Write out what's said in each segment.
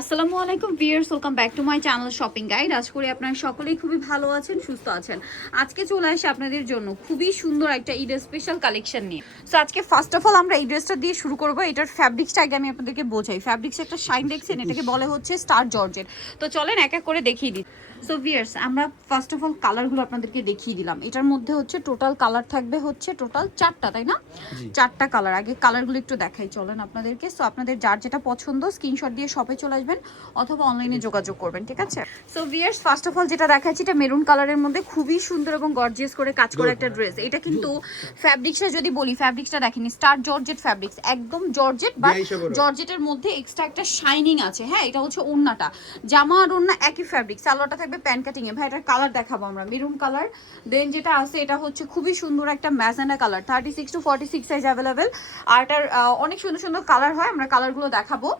আসসালামু আলাইকুম viewers, welcome back to my channel shopping guide. আজ করে আপনারা সকলেই খুবই ভালো আছেন, সুস্থ আছেন। আজকে চলে আসে আপনাদের জন্য খুবই সুন্দর একটা ঈদের স্পেশাল কালেকশন নিয়ে। সো আজকে ফার্স্ট অফ অল আমরা এই ড্রেসটা দিয়ে শুরু করব। এটার ফ্যাব্রিক্সটা আগে আমি আপনাদেরকে বোঝাই। ফ্যাব্রিক্স একটা শাইন দেখছেন, এটাকে বলে হচ্ছে স্টার জর্জেট। তো চলেন এক এক করে দেখিয়ে দিই। সো ভিউয়ার্স, আমরা ফার্স্ট অফ অল কালারগুলো আপনাদেরকে দেখিয়ে দিলাম। এটার মধ্যে হচ্ছে টোটাল কালার থাকবে হচ্ছে টোটাল 4টা, তাই না? 4টা কালার। আগে কালারগুলো একটু দেখাই চলেন আপনাদেরকে। সো আপনাদের যার যেটা পছন্দ স্ক্রিনশট দিয়ে শপে চলে আসবেন অথবা অনলাইনে যোগাযোগ করবেন, ঠিক আছে? So viewers, first of all যেটা দেখাচ্ছি এটা মেরুন কালারের মধ্যে খুবই সুন্দর এবং গর্জিয়াস করে কাজ করা একটা ড্রেস। এটা কিন্তু ফ্যাব্রিক্সটা যদি বলি, ফ্যাব্রিক্সটা দেখেন স্টার জর্জেট ফ্যাব্রিক্স, একদম জর্জেট, বাট জর্জেটের মধ্যে এক্সট্রা একটা শাইনিং আছে। হ্যাঁ, এটা হচ্ছে ওড়নাটা, জামা আর ওড়না একই ফ্যাব্রিক। সালোয়ারটা থাকবে প্যান্ট কাটিং এ। ভাই এটার কালার দেখাবো আমরা, মেরুন কালার। দেন যেটা আছে এটা হচ্ছে খুবই সুন্দর একটা magenta colour, 36 to 46 size available. আর এটার অনেক সুন্দর সুন্দর কালার হয়, আমরা কালারগুলো দেখাবো,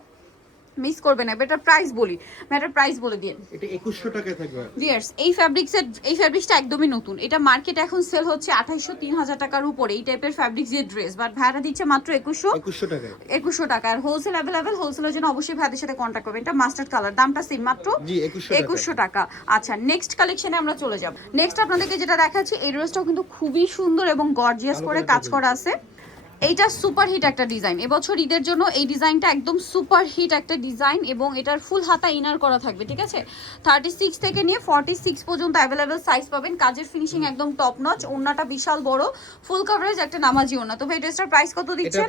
মিস করবে না। এটার প্রাইস বলি, এটার প্রাইস বলে দিন। এটা 2100 টাকায় থাকবে ভিউয়ার্স, এই ফ্যাব্রিক্সটা একদমই নতুন। এটা মার্কেট এখন সেল হচ্ছে 2800-3000 টাকার উপরে এই টাইপের ফ্যাব্রিক্স দিয়ে ড্রেস, বাট ভাড়া দিচ্ছে মাত্র 2100 টাকায়। 2100 টাকা। আর হোলসেল অ্যাভেলেবেল, হোলসেলের জন্য অবশ্যই ভাইদের সাথে কন্ট্যাক্ট করবেন। এটা মাস্টার্ড কালার, দামটা সেম, মাত্র 2100 টাকা। আচ্ছা, নেক্সট কালেকশনে আমরা চলে যাব। নেক্সট আপনাদেরকে যেটা দেখাচ্ছি, এই ড্রেসটাও কিন্তু খুবই সুন্দর এবং গর্জিয়াস করে কাজ করা আছে। এইটা সুপার হিট একটা ডিজাইন, এবছর ঈদের জন্য এই ডিজাইনটা একদম সুপার হিট একটা ডিজাইন, এবং এটার ফুল হাতা ইনার করা থাকবে, ঠিক আছে? 36 থেকে নিয়ে 46 পর্যন্ত অ্যাভেলেবেল সাইজ পাবেন। কাজের ফিনিশিং একদম টপ নচ, ওড়নাটা বিশাল বড়, ফুল কভারেজ একটা নামাজি ওড়না। তো ভাই ড্রেসটার প্রাইস কত দিচ্ছেন?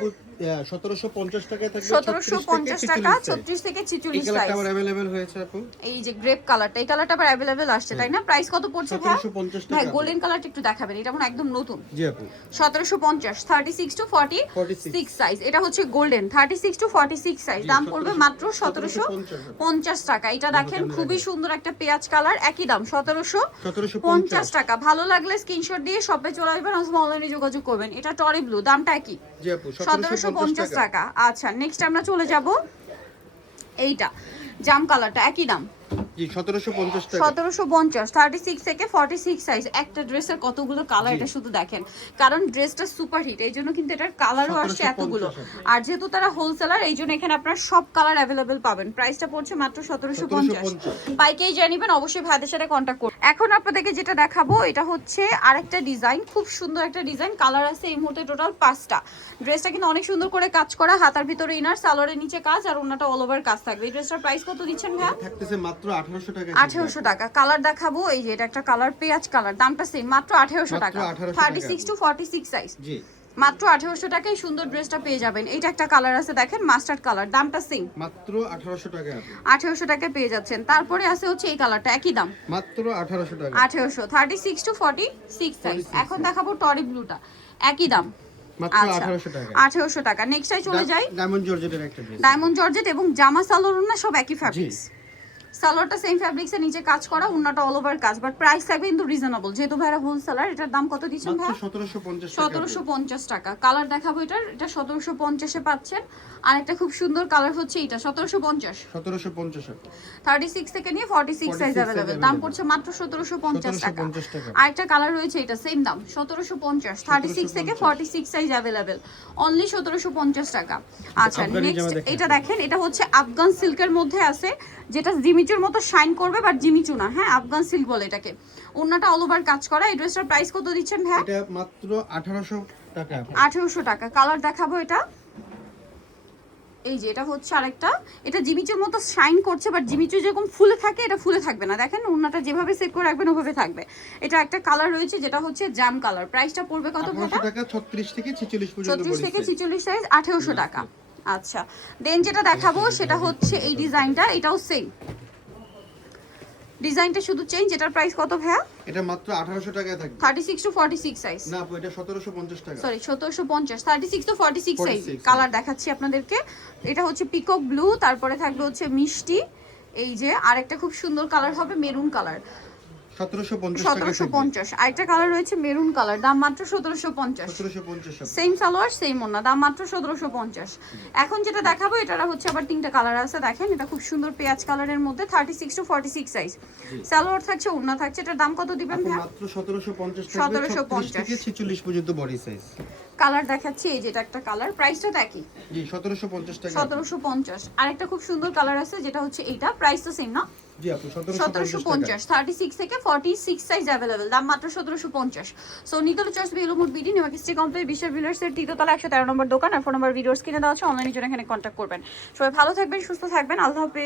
1750 টাকায় থাকবে। 1750 টাকা, 36 থেকে 46 সাইজ। কালারটা अवेलेबल হয়েছে আপু। এই যে গ্রেপ কালারটা, এই কালারটা আবার अवेलेबल আসছে, তাই না? প্রাইস কত পড়ছে ভাই? 1750 টাকা। ভাই গোল্ডেন কালারটা একটু দেখাবেন, এটা মনে একদম নতুন। জি আপু। 1750, 36 to 46 সাইজ। এটা হচ্ছে গোল্ডেন, 36 to 46 সাইজ। দাম পড়বে মাত্র 1750 টাকা। এটা দেখেন খুবই সুন্দর একটা পেঁয়াজ কালার, একই দাম 1750 টাকা। ভালো লাগলে স্ক্রিনশট দিয়ে শপে চলে আসবেন অথবা অনলাইনে যোগাযোগ করবেন। এটা টরি ব্লু, দামটা একই, জি আপু, 1750 টাকা। আচ্ছা, নেক্সট আমরা চলে যাব। এইটা জাম কালারটা, একই দাম, জি 1750 টাকা। 1750, 36 থেকে 46 সাইজ। একটা ড্রেসের কতগুলো কালার, এটা শুধু দেখেন। কারণ ড্রেসটা সুপার হিট, এই জন্য কিন্তু এটার কালারও আসছে এতগুলো। আর যেহেতু তারা হোলসেলার, এই জন্য এখানে আপনারা সব কালার অ্যাভেলেবেল পাবেন। প্রাইসটা পড়ছে মাত্র 1750। পাইকারি জানিবেন, অবশ্যই ভাইদের সাথে কন্ট্যাক্ট করুন। এখন আপনাদেরকে যেটা দেখাবো, এটা হচ্ছে আরেকটা ডিজাইন, খুব সুন্দর একটা ডিজাইন। কালার আছে এই মুহূর্তে টোটাল 5টা। ড্রেসটা কিন্তু অনেক সুন্দর করে কাজ করা, হাতার ভিতরে ইনার, সালোয়ারের নিচে কাজ, আর ওন্নাটা অল ওভার কাজ থাকবে। এই ড্রেসটার প্রাইস কত দিচ্ছেন ভাই? থাকতেছে মাত্র 1800 টাকা। 1800 টাকা। কালার দেখাবো, এই যে এটা একটা কালার পেঁয়াজ কালার, দামটা সেম, মাত্র 1800 টাকা। 36 to 46 সাইজ, জি মাত্র 1800 টাকায় সুন্দর ড্রেসটা পেয়ে যাবেন। এইটা একটা কালার আছে দেখেন, মাস্টার্ড কালার, দামটা সেম, মাত্র 1800 টাকা। 1800 টাকায় পেয়ে যাচ্ছেন। তারপরে আছে হচ্ছে এই কালারটা, একই দাম, মাত্র 1800 টাকা। 1800, 36 to 46 সাইজ। এখন দেখাবো টরি ব্লুটা, একই দাম, মাত্র 1800 টাকা। 1800 টাকা। নেক্সটে চলে যাই। ডায়মন্ড জর্জেটের একটা ড্রেস, ডায়মন্ড জর্জেট এবং জামা সালোয়ার না সব একই ফ্যাব্রিক্স। সালোয়ারটা সেম ফ্যাব্রিক্সের নিচে কাজ করা, ওন্নাটা অল ওভার কাজ, বাট প্রাইস থাকবে কিন্তু রিজনেবল। যেহেতু ভাইরা হোলসেলার, এটার দাম কত দিচ্ছেন ভাই? 1750 টাকা। কালার দেখাবো, এটা 1750 এ পাচ্ছেন। আর একটা খুব সুন্দর কালার হচ্ছে এটা 1750, 36 থেকে নিয়ে 46 সাইজ अवेलेबल। দাম পড়ছে মাত্র 1750 টাকা। আর একটা কালার রয়েছে, এটা সেম দাম 1750, 36 থেকে 46 সাইজ अवेलेबल, অনলি 1750 টাকা। আচ্ছা, নেক্সট এটা দেখেন, এটা হচ্ছে আফগান সিল্কের মধ্যে আছে, যেটা জিমিচুর মতো শাইন করবে, বাট জিমিচু না। হ্যাঁ, আফগান সিল্ক বলে এটাকে। ওন্নাটা অল ওভার কাজ করা। এই ড্রেসটার প্রাইস কত দিচ্ছেন ভাই? এটা মাত্র 1800 টাকা। 1800 টাকা। কালার দেখাবো, এটা এই যে এটা হচ্ছে আরেকটা, এটা জিমিচুর মতো শাইন করছে, বাট জিমিচু যেরকম ফুলে থাকে এটা ফুলে থাকবে না। দেখেন ওন্নাটা যেভাবে সেট করে রাখবেন ওভাবে থাকবে। এটা একটা কালার রয়েছে যেটা হচ্ছে জাম কালার। প্রাইসটা পড়বে কত ভাই? 1800 টাকা। 36 থেকে 46 পর্যন্ত, 36 থেকে 46 সাইজ, 1800 টাকা। আচ্ছা, দেন যেটা দেখাবো সেটা হচ্ছে এই ডিজাইনটা, এটাও সেম ডিজাইনটা, শুধু চেঞ্জ। এটার প্রাইস কত ভাইয়া? এটা মাত্র 1800 টাকায় থাকবে। 36 to 46 সাইজ। না আপু, এটা 1750 টাকা। Sorry, 1750, 36 to 46 size. কালার দেখাচ্ছি আপনাদেরকে। এটা হচ্ছে পিকক ব্লু, তারপরে থাকবে হচ্ছে মিষ্টি, এই যে আরেকটা খুব সুন্দর কালার হবে মেরুন কালার। 1750 টাকা থাকবে। 1750। আরেকটা কালার রয়েছে মেরুন কালার, দাম মাত্র 1750। 1750 সেম সালোয়ার সেম ওন্না, দাম মাত্র 1750। এখন যেটা দেখাবো এটার হচ্ছে আবার তিনটা কালার আছে, দেখেন এটা খুব সুন্দর পেঁয়াজ কালারের মধ্যে 36 টু 46 সাইজ। সালোয়ার থাকছে, ওন্না থাকছে। এটার দাম কত দিবেন আপু ভাইয়া? মাত্র 1750 থাকবে, 36 থেকে 46 পর্যন্ত বডি সাইজ। কালার দেখাচ্ছি, এই যেটা একটা কালার, প্রাইসটা একই জি 1750 টাকা। 1750। আরেকটা খুব সুন্দর কালার আছে যেটা হচ্ছে এইটা, প্রাইস তো সেম না? জি আপু 1750 1750, টাকা। 36 থেকে 46 সাইজ अवेलेबल, দাম মাত্র 1750। সো নিতল চয়েস বেলুমুট বিডি নিউমার্কেট কমপ্লিট বিশাল বিলার্সের তৃতীয়তলা 113 নম্বর দোকান। আর ফোন নাম্বার ভিডিওস কিনে দেওয়া আছে, অনলাইনে জন্য এখানে কন্ট্যাক্ট করবেন। সবাই ভালো থাকবেন, সুস্থ থাকবেন, আল্লাহ হাফেজ।